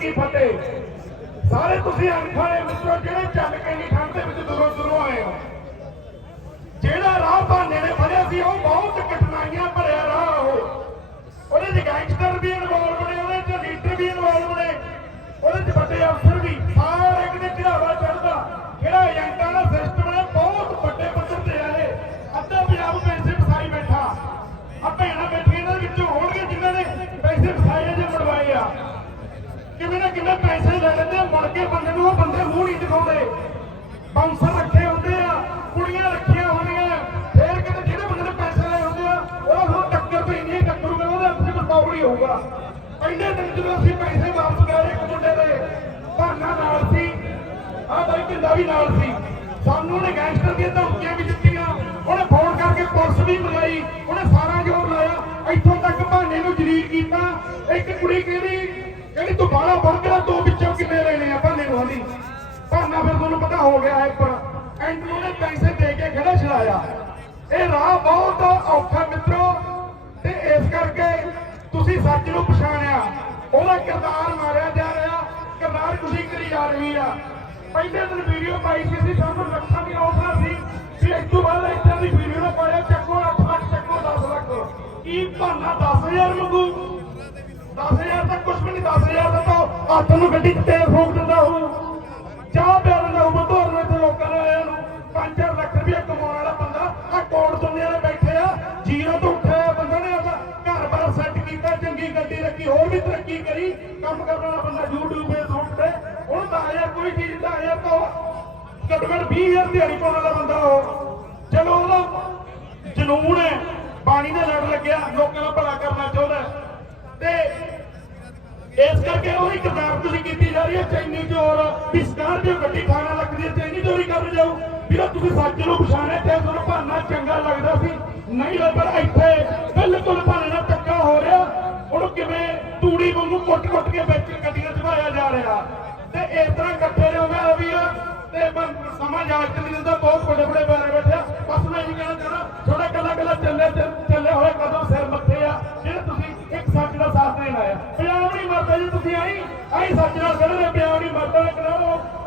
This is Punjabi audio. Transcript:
ਕੀ ਫਤਿਹ। ਸਾਰੇ ਤੁਸੀਂ ਅਣਖਾਂ ਦੇ ਵਿੱਚੋਂ ਜਿਹੜੇ ਚੱਲ ਕੇ ਨਹੀਂ ਕਿਵੇਂ ਨਾ ਕਿਵੇਂ ਪੈਸੇ ਲੈ ਲੈਂਦੇ ਆ, ਮੁੜ ਕੇ ਬੰਦੇ ਨੂੰ ਉਹ ਬੰਦੇ ਮੂੰਹ ਨਹੀਂ ਦਿਖਾਉਂਦੇ। ਬਾਉਂਸਰ ਰੱਖੇ ਹੁੰਦੇ ਆ ਕੁੜੀਆਂ ਰੱਖੀਆਂ ਹੁੰਦੀਆਂ ਫੇਰ ਕਿਤੇ ਜਿਹੜੇ ਬੰਦੇ ਨੇ ਪੈਸੇ ਲਏ ਹੁੰਦੇ ਆ ਉਹਦਾ ਫਿਰ ਟੱਕਰ ਪੈਂਦੀ ਹੈ ਟੱਕਰੂਗਾ ਉਹਦੇ ਹੱਥ 'ਚ ਮਸਤਾਉੜੀ ਹੋਊਗਾ। ਪਹਿਲੇ ਦਿਨ ਜਦੋਂ ਅਸੀਂ ਪੈਸੇ ਵਾਪਸ ਕਰਾਏ ਇੱਕ ਮੁੰਡੇ ਦੇ ਭਾਨਾ ਨਾਲ ਸੀ ਆ ਬਾਈ ਪਿੰਦਾ ਵੀ ਨਾਲ ਸੀ। ਸਾਨੂੰ ਉਹਨੇ ਗੈਂਗਸਟਰ ਦੀਆਂ ਧਮਕੀਆਂ ਵੀ ਦਿੱਤੀਆਂ ਉਹਨੇ ਫੋਨ ਕਰਕੇ ਪੁਲਿਸ ਵੀ ਮੰਗਾਈ ਉਹਨੇ ਸਾਰਾ ਜ਼ੋਰ ਲਾਇਆ। ਇੱਥੋਂ ਤੱਕ ਭਾਨੇ ਨੂੰ ਜਲੀਲ ਕੀਤਾ ਇੱਕ ਕੁੜੀ ਕਹਿੰਦੀ ਕਹਿੰਦੀ ਤੂੰ ਬਾਹਲਾ ਬਣ ਗਿਆ ਵਿੱਚੋਂ ਕਿੰਨੇ ਲੈਣੇ ਆ ਭਾਨੇ ਨੂੰ ਹਲੀ ਭਾਨਾ ਫਿਰ ਤੁਹਾਨੂੰ ਪਤਾ ਹੋ ਗਿਆ ਹੈ ਪਰ ਐਂਡ ਨੂੰ ਉਹਨੇ ਪੈਸੇ ਦੇ ਕੇ ਖੜਾ ਛੜਾਇਆ ਇਹ ਰਾਹ ਬਹੁਤ ਔਖਾ ਮਿੱਤਰੋ। ਤੇ ਇਸ ਕਰਕੇ ਤੁਸੀਂ ਸੱਚ ਨੂੰ ਪਛਾਣਿਆ। ਉਹਦਾ ਕਿਰਦਾਰ ਮਾਰਿਆ ਜਾ ਰਿਹਾ। ਕਿਰਦਾਰ ਤੁਸੀਂ ਕਰੀ ਜਾ ਰਹੀ ਆ। ਪਹਿਲੇ ਦਿਨ ਵੀਡੀਓ ਪਾਈ ਸੀ, ਅਸੀਂ ਸਾਨੂੰ ਲੱਖਾਂ ਦੀ ਆਫਰ ਸੀ ਵੀ ਇਸ ਤੋਂ ਬਾਅਦ ਇੱਦਾਂ ਦੀ ਵੀਡੀਓ ਨਾ ਪਾਇਆ ਚੱਕੋ 8 ਲੱਖ, ਚੱਕੋ 10 ਲੱਖ। ਕੀ ਭਾਨਾ 10000 ਮੰਗੂ? 10000 ਤੱਕ ਕੁਛ ਵੀ ਨਹੀਂ 10000 ਦਾ ਤਾਂ ਹੱਥ ਨੂੰ ਗੱਡੀ 'ਚ ਫੂਕ ਦਿੰਦਾ ਹੂੰ ਚਾਹ ਪਿਆ ਦਿੰਦਾ ਹੂੰ ਬਤੌਰ ਨੇ ਤੇ ਲੋਕਾਂ ਨੇ ਆਇਆ ਨੂੰ। 5 ਲੱਖ ਰੁਪਏ ਕਮਾਉਣ ਵਾਲਾ ਬੰਦਾ ਆ ਕੋੜ ਦੁਨੀਆ ਦੇ ਬੈਠੇ ਆ। ਜੀਰੋ ਤੋਂ ਉੱਠਿਆ ਬੰਦਾ ਨੇ ਆਪਦਾ ਘਰ-ਬਾਰ ਸੈੱਟ ਕੀਤਾ, ਚੰਗੀ ਗੱਡੀ ਰੱਖੀ, ਹੋਰ ਵੀ ਤਰੱਕੀ ਕਰੀ। ਕੰਮ ਕਰਨ ਵਾਲਾ ਬੰਦਾ YouTube ਤੇ ਸੁੱਟ ਤੇ। ਹੁਣ 10000 ਕੋਈ ਚੀਜ਼ 10000 ਤਾਂ ਘੱਟੋ ਘੱਟ 20000 ਦਿਹਾੜੀ ਪਾਉਣ ਵਾਲਾ ਬੰਦਾ ਉਹ। ਚਲੋ ਉਹਦਾ ਜਨੂਨ ਹੈ। ਪਾਣੀ ਦੇ ਲੜ ਲੱਗਿਆ, ਲੋਕਾਂ ਦਾ ਭਲਾ ਕਰਨਾ ਚਾਹੁੰਦਾ ਤੇ ਇਸ ਕਰਕੇ ਉਹ ਇੱਕ ਤੁਸੀਂ ਕੀਤੀ ਜਾ ਰਹੀ ਹੈ, ਚੈਨੀ ਚੋਰ ਵੀ ਸਕਾਰਪੀਓ ਗੱਡੀ ਖਾਣਾ ਲੱਗਦੀ ਹੈ, ਚੈਨੀ ਚੋਰੀ ਕਰਨ ਜਾਓ। ਵੀਰੋ, ਤੁਸੀਂ ਸੱਚ ਨੂੰ ਪਛਾਣਿਆ ਤੇ ਤੁਹਾਨੂੰ ਭਾਨਾ ਚੰਗਾ ਲੱਗਦਾ ਸੀ। ਨਹੀਂ ਪਰ ਇੱਥੇ ਬਿਲਕੁਲ ਭਾਨੇ ਨਾਲ ਧੱਕਾ ਹੋ ਰਿਹਾ। ਉਹਨੂੰ ਕਿਵੇਂ ਤੂੜੀ ਵਾਂਗੂ ਕੁੱਟ-ਕੁੱਟ ਕੇ ਵਿੱਚ ਗੱਡੀਆਂ ਚਵਾਇਆ ਜਾ ਰਿਹਾ। ਤੇ ਇਸ ਤਰ੍ਹਾਂ ਇਕੱਠੇ ਰਹੋਗੇ ਵੀਰ, ਤੇ ਸਮਾਂ ਜਾਗ ਜੀ ਤੁਸੀਂ ਆਈ ਆਈ ਸੱਚ ਨਾਲ ਖੜੇ ਪੰਜਾਬ ਨਹੀਂ ਮਰਦਾ ਕਰਾ ਲਓ